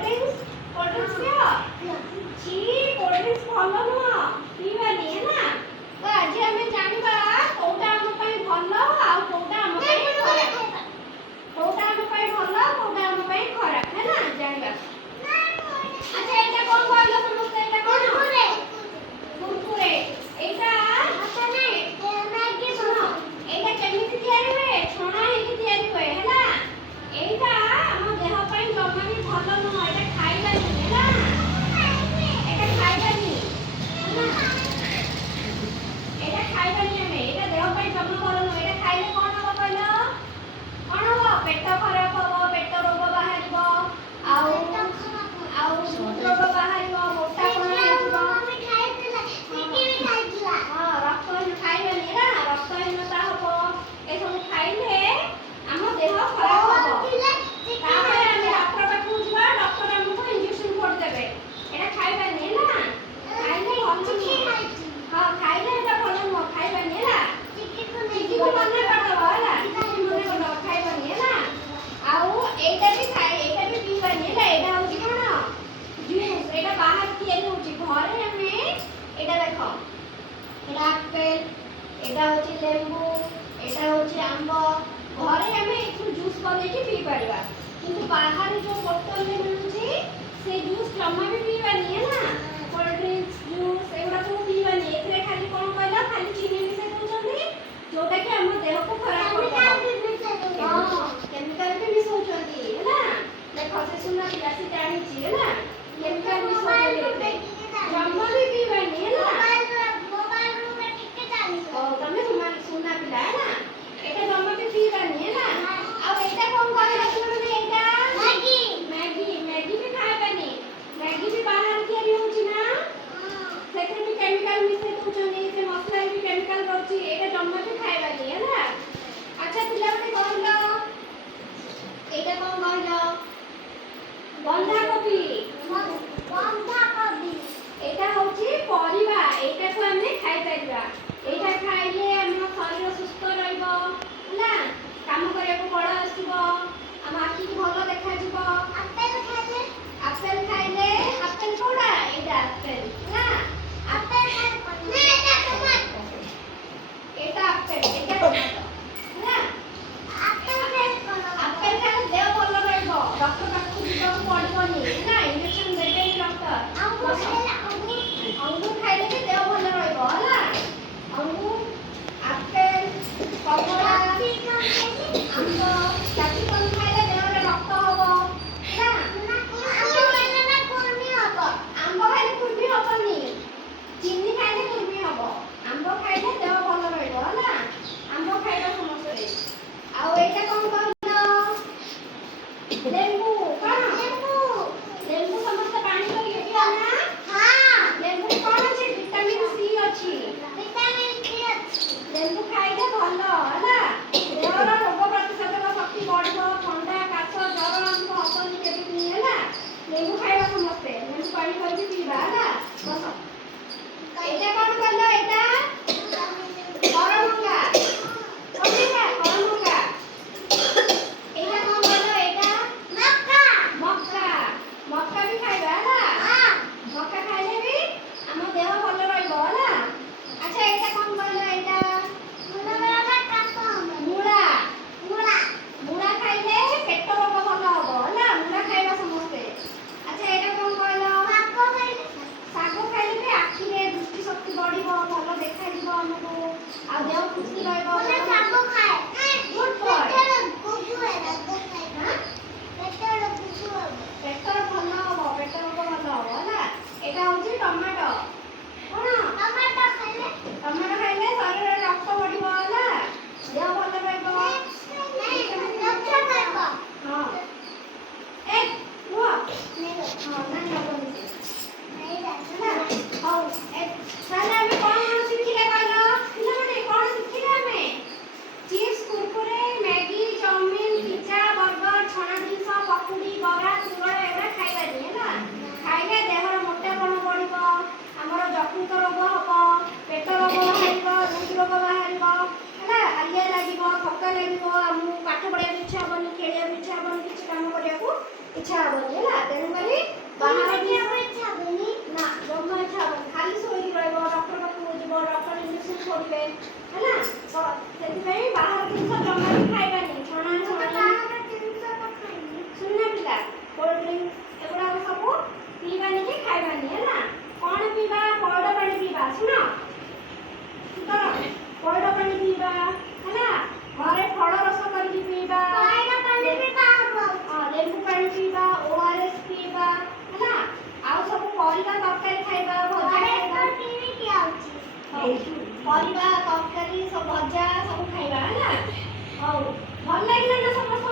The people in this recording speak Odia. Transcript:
କୋଲ୍ଡ ଡ୍ରିଙ୍କସ୍ ପିଅ ଛି କୋଲ୍ଡ ଡ୍ରିଙ୍କସ୍ ଭଲ ନୁହଁ ପିଇବାନି ହେଲା ତ ଆଜି ଆମେ ଜାଣିବା କୋଉଟା ଆମ ପାଇଁ ଭଲ ଆଉ କୋଉଟା ଆମ ପାଇଁ ଖରାପ କୋଉଟା ଆମ ପାଇଁ ଭଲ କୋଉଟା ଆମ ପାଇଁ ଖରାପ ହେଲା ଜାଣିବା ଆଚ୍ଛା ଏଇଟା କଣ କହିଲ ସମସ୍ତେ ଏଇଟା କଣ କୁରକୁରେ ଏଇଟା ଏଇଟା କେମିତି ତିଆରି ହୁଏ ଛଣା ହେଇକି ତିଆରି ହୁଏ ହେଲା ଏଇଟା ଆମ ଦେହ ପାଇଁ ଜମା ବି ଭଲ ନୁହଁ ଏଇଟା ଖାଇବାନି ହେଲା ଏଇଟା ଖାଇବାନି ହେଲା ଏଇଟା ଖାଇବାନି ଆମେ ଏଇଟା ଦେହ ପାଇଁ ଜମା ଭଲ ନୁହଁ ଏଇଟା ଖାଇଲେ କଣ ହବ କହିଲ କଣ ହବ ପେଟ ଖରାପ ହବ ପେଟ ରୋଗ ବାହାରିବ ଆଉ ରୋଗ ବାହାରିବ ମୋଟାପଣ ହେଇଯିବ ହଁ ରକ୍ତହୀନ ଖାଇବାନି ହେଲା ରକ୍ତହୀନତା ହବ ଏସବୁ ଖାଇଲେ ଆମ ଦେହ ଖରାପ ହବ ତାପରେ ଆମେ ଡକ୍ଟର ପାଖକୁ ଯିବା ଡକ୍ଟର ଆମକୁ ଇଞ୍ଜେକ୍ସନ କରିଦେବେ ଏଇଟା ଖାଇବାନି ହେଲା ଖାଇଲେ ଭଲ ନୁହଁ ହଁ ଖାଇଲେ ଏଇଟା ଭଲ ନୁହଁ ଖାଇବାନି ହେଲା ଚିକିକୁ ମନା କରିଦେବ ହେଲା ଚିକି ମନା କରିଦେବ ଖାଇବାନି ହେଲା ଆଉ ଏଇଟା ବି ପିଇବାନି ହେଲା ଏଇଟା ହଉଛି କଣ ଜୁସ୍ ଏଇଟା ବାହାରେ ତିଆରି ହଉଛି ଘରେ ଆମେ ଏଇଟା ଦେଖ ଏଇଟା ଆପେଲ ଏଇଟା ହଉଛି ଲେମ୍ବୁ ଏଇଟା ହଉଛି ଆମ୍ବ ଘରେ ଆମେ ଏଠୁ ଜୁସ୍ ବନେଇକି ପିଇ ପାରିବା କିନ୍ତୁ ବାହାରେ ଯୋଉ ବୋତଲରେ ମିଳୁଛି ସେ ଜୁସ୍ ଜମା ବି ପିଇବାନି ହେଲା କୋଲ୍ଡ ଡ୍ରିଙ୍କସ୍ ଜୁସ୍ ଏଗୁଡ଼ା ସବୁ ପିଇବାନି ଏଥିରେ ଖାଲି କଣ କହିଲ ଖାଲି ଚିନି ମିଶାଇ ଦଉଛନ୍ତି ଯୋଉଟା କି ଆମ ଦେହକୁ ଖରାପ କରିବ ହଁ କେମିକାଲ ବି ମିଶଉଛନ୍ତି ହେଲା ଦେଖ ସେ ସୁନା ପିଲା ସେ ଜାଣିଛି ହେଲା କେମିକାଲ ମିଶଉଛନ୍ତି ଏଥିରେ ଜମା ବି ପିଇବାନି ହେଲା ତମେ ସୁନା ପିଲା ହେଲା ଏଇଟା ଜମା ବି ପିଇବାନି ହେଲା ଆଉ ଏଇଟା କଣ କହିଲ ତୁମେ ଏଇଟା ମ୍ୟାଗି ବି ଖାଇବାନି ମ୍ୟାଗି ବି ବାହାରେ ତିଆରି ହଉଛି ନା ସେଥିରେ ବି କେମିକାଲ ମିଶେଇ ଦଉଛନ୍ତି ସେ ମସଲାରେ ବି କେମିକାଲ ରହୁଛି ଏଇଟା ଜମା ବି ଖାଇବାନି ହେଲା ଆଚ୍ଛା ପିଲାମାନେ କହିଲ ଏଇଟା କଣ କହିଲ ବନ୍ଧାକୋବି ଏଇଟା ହଉଛି ପରିବା ଏଇଟାକୁ ଆମେ ଖାଇପାରିବା ଏଇଟା ଖାଇଲେ ଆମ ଶରୀର ସୁସ୍ଥ ରହିବ ହେଲା କାମ କରିବାକୁ ବଳ ଆସିବ ଆମ ଆଖିକୁ ଭଲ ଦେଖାଯିବ ଆପେଲ ଖାଇଲେ ଆପେଲ କୋଉଟା ଏଇଟା ଆପେଲ ହେଲା ଏଇଟା ଆପେଲ ଏଇଟା ଟମାଟୋ ହେଲା ଆପେଲ ଖାଇଲେ ଦେହ ଭଲ ରହିବ ଡକ୍ଟର ପାଖକୁ ଯିବାକୁ ପଡ଼ିବନି ହେଲା ଇଞ୍ଜେକ୍ସନ ଦେବେନି ଡକ୍ଟର ଅଙ୍ଗୁର ଖାଇଲେ ବି ଦେହ ଭଲ ରହିବ ହେଲା ଅଙ୍ଗୁର ଆପେଲ କମଳା ଆମ୍ବ କ୍ୟାପ୍ସିକମ୍ ଖାଇଲେ ଦେହରେ ରକ୍ତ ହବ ହେଲା ଆମ୍ବ ଖାଇଲେ କୁର୍ମି ହବନି ଚିନି ଖାଇଲେ କୁର୍ମି ହବ ଆମ୍ବ ଖାଇଲେ ଦେହ ଭଲ ରହିବ ହେଲା ଆମ୍ବ ଖାଇବା ସମସ୍ତେ ଆଉ ଏଇଟା କଣ କହିଲ ଲେମ୍ବୁ କଣ ଲେମ୍ବୁ ସମସ୍ତେ ପାଣି କରିକି ପିଅ ନା ଲେମ୍ବୁ କଣ ଅଛି ଭିଟାମିନ ସି ଅଛି ଲେମ୍ବୁ ଖାଇଲେ ଭଲ ହେଲା ଦେହର ରୋଗ ପ୍ରତିରୋଧକ ଶକ୍ତି ବଢିବ ଥଣ୍ଡା କାଶ ଜ୍ୱର ଆମକୁ ହବନି କେବେ ବି ହେଲା ଲେମ୍ବୁ ଖାଇବା ସମସ୍ତେ ଲେମ୍ବୁ ପାଣି କରିକି ପିଇବା ହେଲା ବସ ଏଇଟା କଣ କଲ ଏଇଟା କରମଙ୍ଗା ଏଇଟା କଣ କଲ ଏଇଟା ମକା ବି ଖାଇବା ହେଲା ମକା ଖାଇଲେ ବି ଆମ ଦେହ ଭଲ ରହିବ ହେଲା ଆଚ୍ଛା ଏଇଟା କଣ କହିଲ ଏଇଟା ମୂଳା ଖାଇଲେ ପେଟ ରୋଗ ଭଲ ହବ ହେଲା ମୂଳା ଖାଇବା ସମସ୍ତେ ଆଚ୍ଛା ଏଇଟା କଣ କହିଲ ଶାଗ ଖାଇଲେ ବି ଆଖିରେ ଦୃଷ୍ଟି ଶକ୍ତି ବଢିବ ଭଲ ଦେଖାଯିବ ଆମକୁ ଆଉ ଦେହ ଖୁସି ରହିବ ପେଟ ଭଲ ହବ ପେଟ ରୋଗ ଭଲ ହବ ହେଲା ଏଇଟା ହଉଛି ଟମାଟୋ ଟମାଟୋ ଖାଇଲେ ଶରୀରରେ ରକ୍ତ ବଢିବ ହେଲା ଦେହ ଭଲ ରହିବ ହଁ ଏ ରୁହ ହଁ ନାଇଁ ହବନି ହଉ ତାହେଲେ ଆମେ କଣ ଶିଖିଲେ କହିଲ ପିଲାମାନେ କଣ ଶିଖିଲେ ଆମେ chips Kurkure Maggi chow mein pizza burger ଛଣା ଜିନିଷ ପକୁଡି ବରା ସିଙ୍ଗଡ଼ା ଏଗୁଡ଼ା ଖାଇବାନି ହେଲା ଖାଇଲେ ଦେହର ମୋଟାପଣ ବଢିବ ଆମର ଯକୃତ ରୋଗ ହବ ପେଟ ରୋଗ ବାହାରିବ ହୃଦରୋଗ ବାହାରିବ ହେଲା ହାଲିଆ ଲାଗିବ ଥକା ଲାଗିବ ଆମକୁ ପାଠ ପଢିବାକୁ ଇଚ୍ଛା ହବନି ଖେଳିବାକୁ ଇଚ୍ଛା ହବନି କିଛି କାମ କରିବାକୁ ଇଚ୍ଛା ହବନି ହେଲା ତେଣୁକରି ପରିବା ତରକାରୀ ସବୁ ଭଜା ସବୁ ଖାଇବା ହେଲା। ହଉ ଭଲ ଲାଗିଲା ନା ସମସ୍ତଙ୍କୁ?